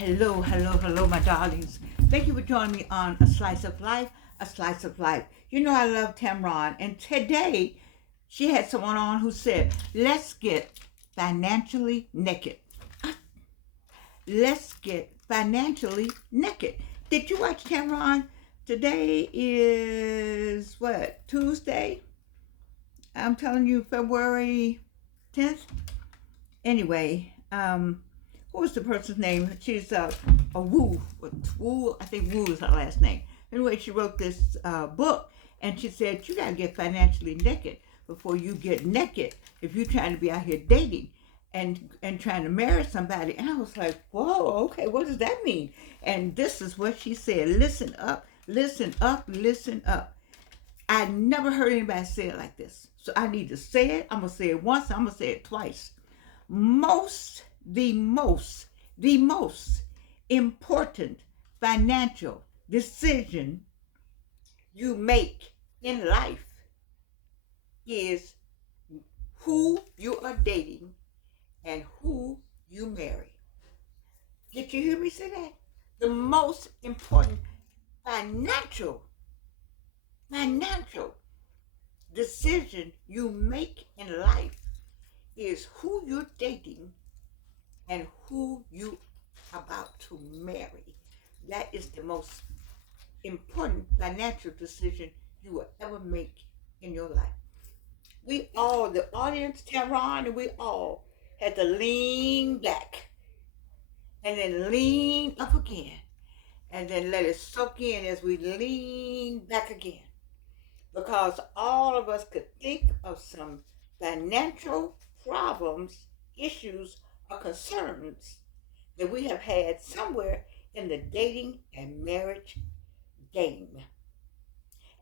Hello, hello, hello, my darlings. Thank you for joining me on A Slice of Life, A Slice of Life. You know I love Tamron, and today she had someone on who said, let's get financially naked. Let's get financially naked. Did you watch Tamron? Today is what, Tuesday? I'm telling you, February 10th. Anyway, what was the person's name? She's a Wu. Wu, I think Wu is her last name. Anyway, she wrote this book, and she said you gotta get financially naked before you get naked if you're trying to be out here dating and trying to marry somebody. And I was like, whoa, okay, what does that mean? And this is what she said: listen up, listen up, listen up. I never heard anybody say it like this, so I need to say it. I'm gonna say it once. I'm gonna say it twice. The most important financial decision you make in life is who you are dating and who you marry. Did you hear me say that? The most important financial financial decision you make in life is who you're dating and who you about to marry. That is the most important financial decision you will ever make in your life. We all, the audience, Tehran, and we all had to lean back and then lean up again and then let it soak in as we lean back again. Because all of us could think of some financial problems, issues, or concerns that we have had somewhere in the dating and marriage game.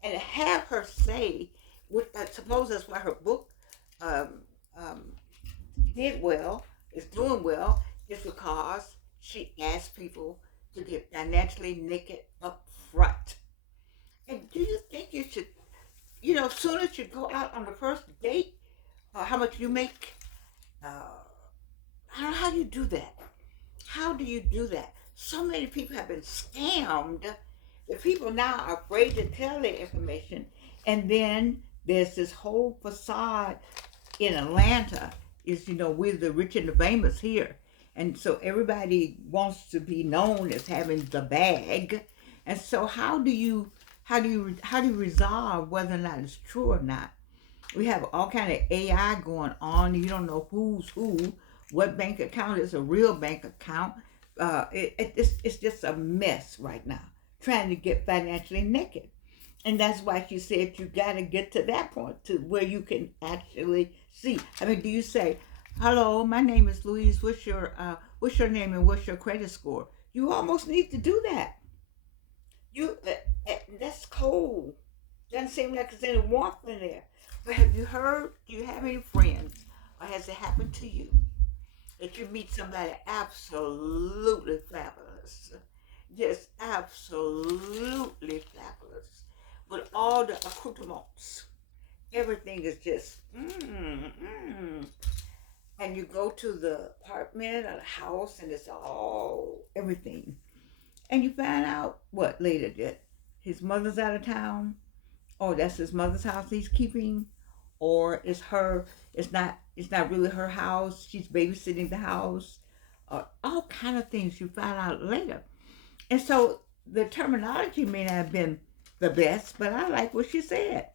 And to have her say, which I suppose that's why her book um, um, did well, is doing well, is because she asked people to get financially naked up front. And do you think you should, as soon as you go out on the first date, how much you make? Uh, how do you do that? How do you do that? So many people have been scammed. The people now are afraid to tell their information. And then there's this whole facade in Atlanta is, we're the rich and the famous here. And so everybody wants to be known as having the bag. And so how do you resolve whether or not it's true or not? We have all kind of AI going on. You don't know who's who, what bank account is a real bank account. It's just a mess right now, trying to get financially naked. And that's why she said you got to get to that point to where you can actually see. I mean, do you say, "Hello, my name is Louise. What's your name and what's your credit score?" You almost need to do that. That's cold. Doesn't seem like there's any warmth in there. But have you heard? Do you have any friends, or has it happened to you that you meet somebody absolutely fabulous, just absolutely fabulous, with all the accoutrements? Everything is just and you go to the apartment or the house, and it's all everything, and you find out what later that his mother's out of town, or that's his mother's house he's keeping, or it's not really her house, she's babysitting the house, all kind of things you find out later. And so the terminology may not have been the best, but I like what she said,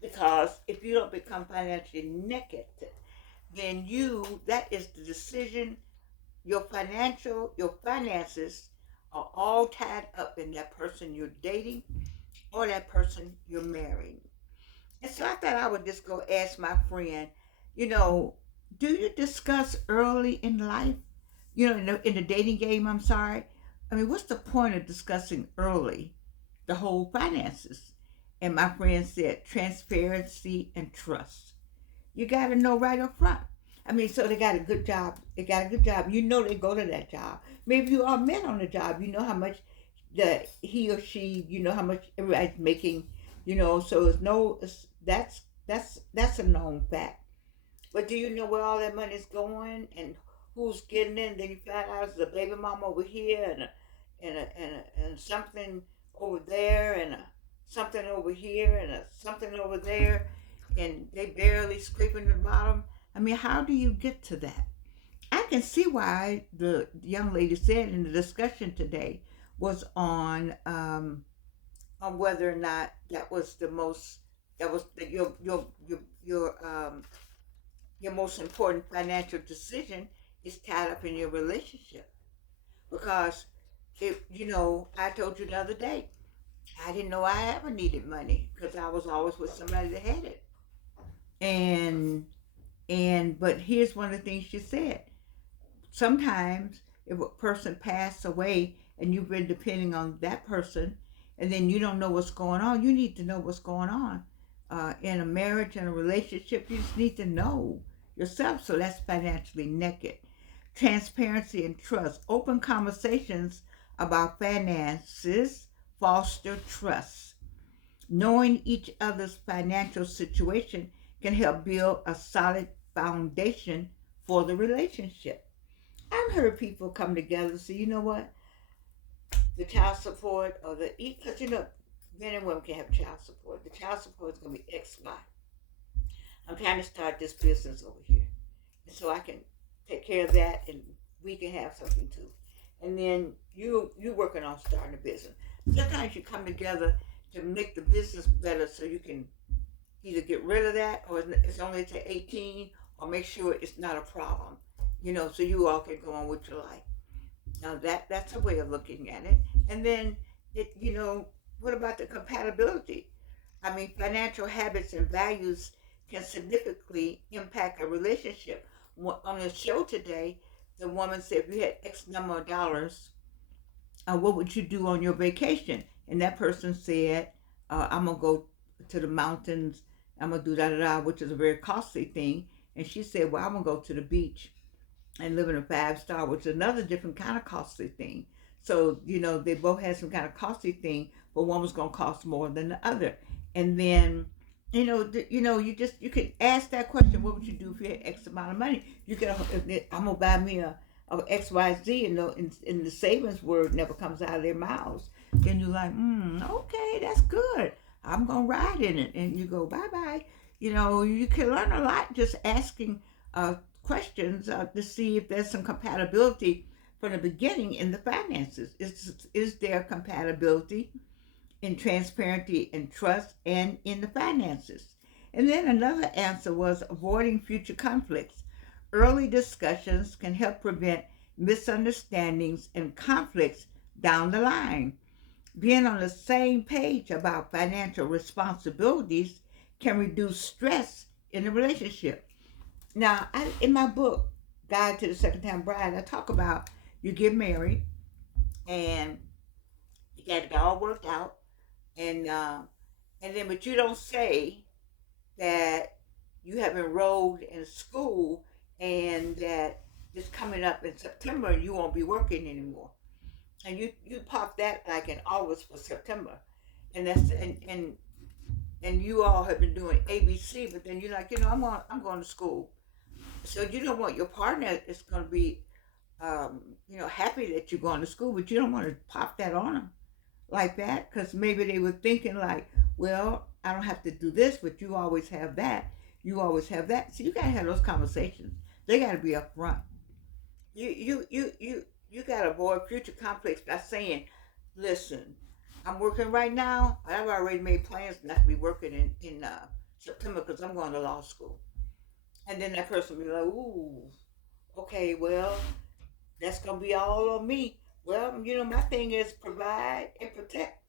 because if you don't become financially naked, then that is the decision. Your finances are all tied up in that person you're dating or that person you're marrying. And so I thought I would just go ask my friend, you know, do you discuss early in life, in the dating game? I'm sorry. I mean, what's the point of discussing early the whole finances? And my friend said transparency and trust. You got to know right up front. I mean, so they got a good job. They got a good job. You know they go to that job. Maybe you are men on the job. You know how much he or she, how much everybody's making, so that's a known fact. But do you know where all that money is going and who's getting in. Then you find out it's a baby mama over here and something over there and something over here and something over there, and they barely scraping the bottom. I mean, how do you get to that? I can see why the young lady said in the discussion today was on whether or not that was the most that was the, your most important financial decision is tied up in your relationship. Because if I told you the other day, I didn't know I ever needed money because I was always with somebody that had it. And but here's one of the things she said. Sometimes if a person passed away and you've been depending on that person, and then you don't know what's going on, you need to know what's going on in a marriage and a relationship. You just need to know yourself. So that's financially naked. Transparency and trust. Open conversations about finances foster trust. Knowing each other's financial situation can help build a solid foundation for the relationship. I've heard people come together and say, you know what, the child support or because men and women can have child support. The child support is going to be X, Y. I'm trying to start this business over here, and so I can take care of that, and we can have something too. And then you working on starting a business. Sometimes you come together to make the business better, so you can either get rid of that, or it's only to 18, or make sure it's not a problem. So you all can go on with your life. Now that's a way of looking at it. And then what about the compatibility? I mean, financial habits and values can significantly impact a relationship. On the show today, the woman said, if you had X number of dollars, what would you do on your vacation? And that person said, I'm gonna go to the mountains. I'm gonna do da da da, which is a very costly thing. And she said, well, I'm gonna go to the beach and live in a 5-star, which is another different kind of costly thing. So they both had some kind of costly thing, but one was going to cost more than the other. And then you could ask that question: what would you do if you had X amount of money? You could, I'm gonna buy me a XYZ, and the savings word never comes out of their mouths. Then you're like, okay, that's good. I'm gonna ride in it, and you go bye bye. You can learn a lot just asking questions to see if there's some compatibility from the beginning in the finances. Is there compatibility in transparency and trust and in the finances? And then another answer was avoiding future conflicts. Early discussions can help prevent misunderstandings and conflicts down the line. Being on the same page about financial responsibilities can reduce stress in a relationship. Now, in my book, Guide to the Second Time Bride, I talk about you get married and you got it all worked out, and then but you don't say that you have enrolled in school and that it's coming up in September you won't be working anymore, and you pop that like in August for September, and and you all have been doing ABC, but then you're like, I'm going to school. So you don't want your partner is going to be, happy that you're going to school, but you don't want to pop that on them like that because maybe they were thinking like, well, I don't have to do this, but you always have that. You always have that. So you got to have those conversations. They got to be up front. You got to avoid future conflicts by saying, listen, I'm working right now, but I've already made plans not to be working in September because I'm going to law school. And then that person will be like, ooh, okay, well, that's going to be all on me. Well, my thing is provide and protect.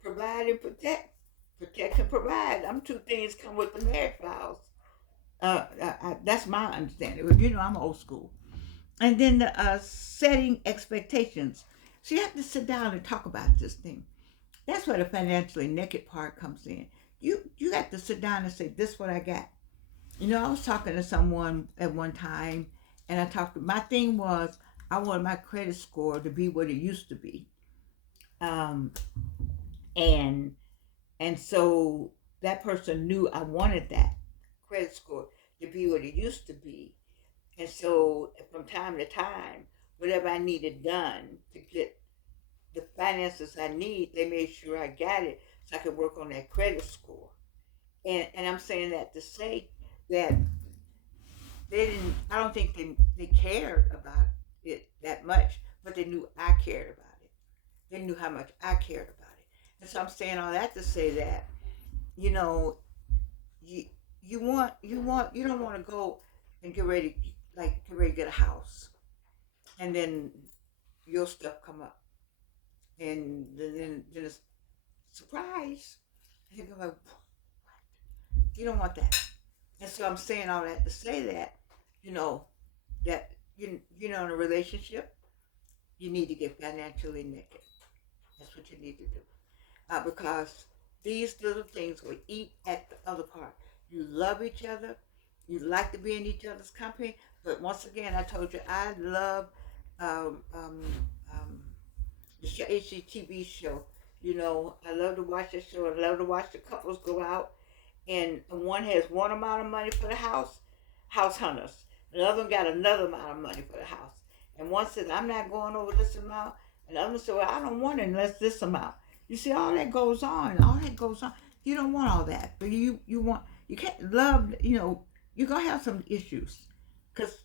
Provide and protect. Protect and provide. Them two things come with the marriage vows. That's my understanding. But I'm old school. And then setting expectations. So you have to sit down and talk about this thing. That's where the financially naked part comes in. You have to sit down and say, this is what I got. I was talking to someone at one time, and my thing was, I wanted my credit score to be what it used to be. Um, and so that person knew I wanted that credit score to be what it used to be. And so from time to time, whatever I needed done to get the finances I need, they made sure I got it so I could work on that credit score. And I'm saying that to say that they didn't, I don't think they cared about it that much, but they knew I cared about it. They knew how much I cared about it. And so I'm saying all that to say that, you know, you you don't want to go and get ready to get a house, and then your stuff come up, and then it's surprise. And you go like, you don't want that. And so I'm saying all that to say that, you know, that in a relationship, you need to get financially naked. That's what you need to do. Because these little things will eat at the other part. You love each other. You like to be in each other's company. But once again, I told you, I love um, um, um, the HGTV show. You know, I love to watch the show. I love to watch the couples go out, and one has one amount of money for the house hunters. The other one got another amount of money for the house. And one says, I'm not going over this amount. And the other one said, well, I don't want it unless this amount. You see, all that goes on. All that goes on. You don't want all that. But you can't love, you're going to have some issues. Because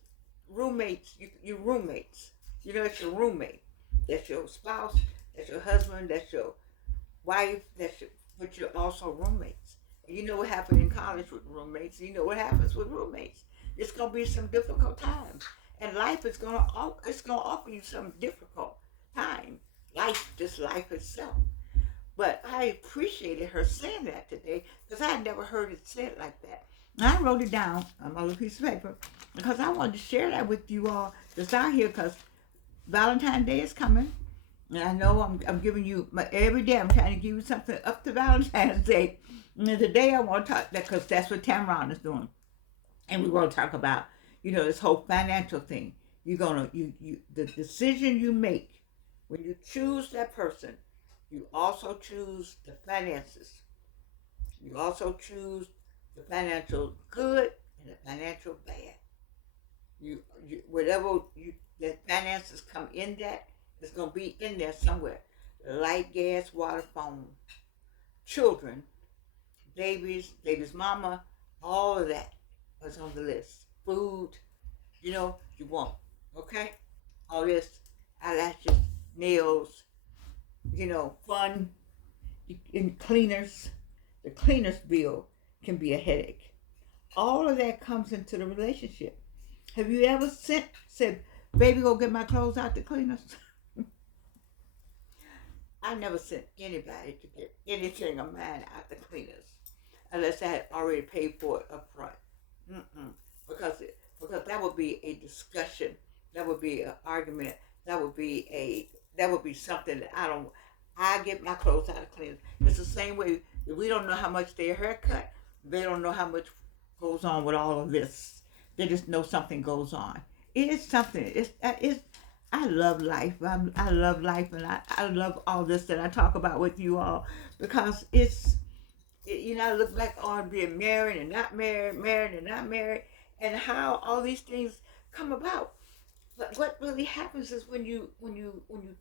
roommates, you roommates. You know, it's your roommate. That's your spouse. That's your husband. That's your wife. But you're also roommates. You know what happened in college with roommates. You know what happens with roommates. It's going to be some difficult times. And life is going to offer you some difficult time. Just life itself. But I appreciated her saying that today because I had never heard it said like that. And I wrote it down on my little piece of paper because I wanted to share that with you all that's out here because Valentine's Day is coming. And I know I'm giving you, every day I'm trying to give you something up to Valentine's Day. And today I want to talk that because that's what Tamron is doing. And we want to talk about, this whole financial thing. The decision you make when you choose that person, you also choose the finances. You also choose the financial good and the financial bad. Whatever the finances come in that, it's going to be in there somewhere. Light, gas, water, phone, children, baby's mama, all of that is on the list. Food, you want, okay? All this, eyelashes, nails, fun, and cleaners. The cleaners bill can be a headache. All of that comes into the relationship. Have you ever said, baby, go get my clothes out the cleaners? I never sent anybody to get anything of mine out the cleaners unless I had already paid for it up front. Because that would be a discussion. That would be an argument. That would be something that I get my clothes out of cleaners. It's the same way if we don't know how much their haircut, they don't know how much goes on with all of this. They just know something goes on. It is something. I love life. I love life, and I love all this that I talk about with you all because I look back on being married and not married, married and not married, and how all these things come about. But what really happens is when you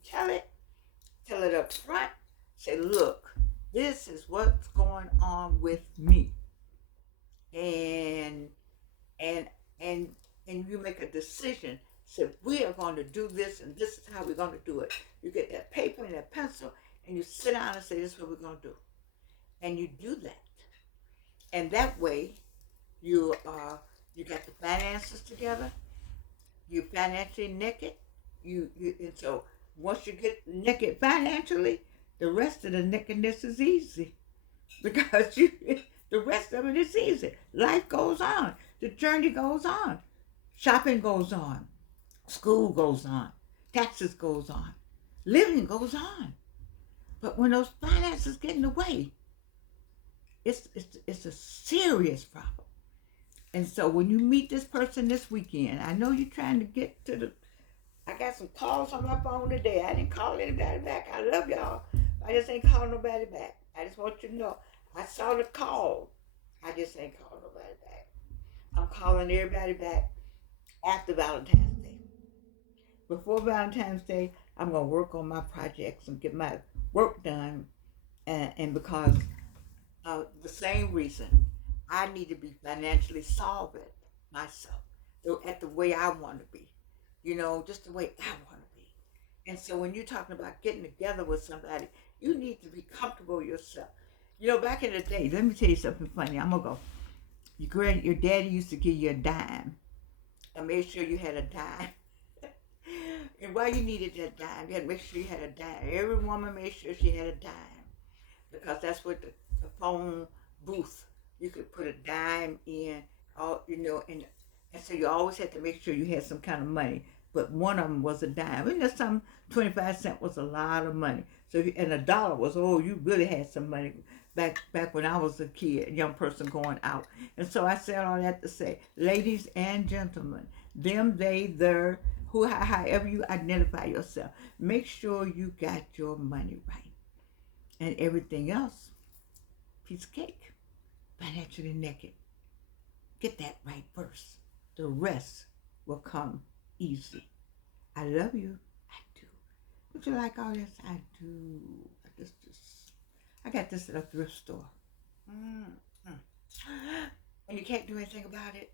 tell it up front, say, look, this is what's going on with me, and you make a decision. Say, we are going to do this, and this is how we're going to do it. You get that paper and that pencil, and you sit down and say, this is what we're going to do, and you do that, and that way, you got the finances together. You're financially naked. And so once you get naked financially, the rest of the nakedness is easy because the rest of it is easy. Life goes on. The journey goes on. Shopping goes on. School goes on. Taxes goes on. Living goes on. But when those finances get in the way, it's a serious problem. And so when you meet this person this weekend, I know you're trying to get to I got some calls on my phone today. I didn't call anybody back. I love y'all. I just ain't calling nobody back. I just want you to know. I saw the call. I just ain't calling nobody back. I'm calling everybody back after Valentine's Day. Before Valentine's Day, I'm going to work on my projects and get my work done. And because the same reason, I need to be financially solvent myself at the way I want to be, just the way I want to be. And so when you're talking about getting together with somebody, you need to be comfortable yourself. Back in the day, let me tell you something funny. I'm gonna go. Your daddy used to give you a dime. I made sure you had a dime. And why you needed that dime, you had to make sure you had a dime. Every woman made sure she had a dime because that's what the phone booth, you could put a dime in, and so you always had to make sure you had some kind of money. But one of them was a dime. And that's some 25 cents was a lot of money. So and a dollar was, oh, you really had some money back when I was a kid, a young person going out. And so I said all that to say, ladies and gentlemen, them, they, their, however you identify yourself, make sure you got your money right, and everything else, piece of cake. Financially naked. Get that right first. The rest will come easy. I love you. I do. Would you like all this? I do. I got this at a thrift store. Mm-hmm. And you can't do anything about it.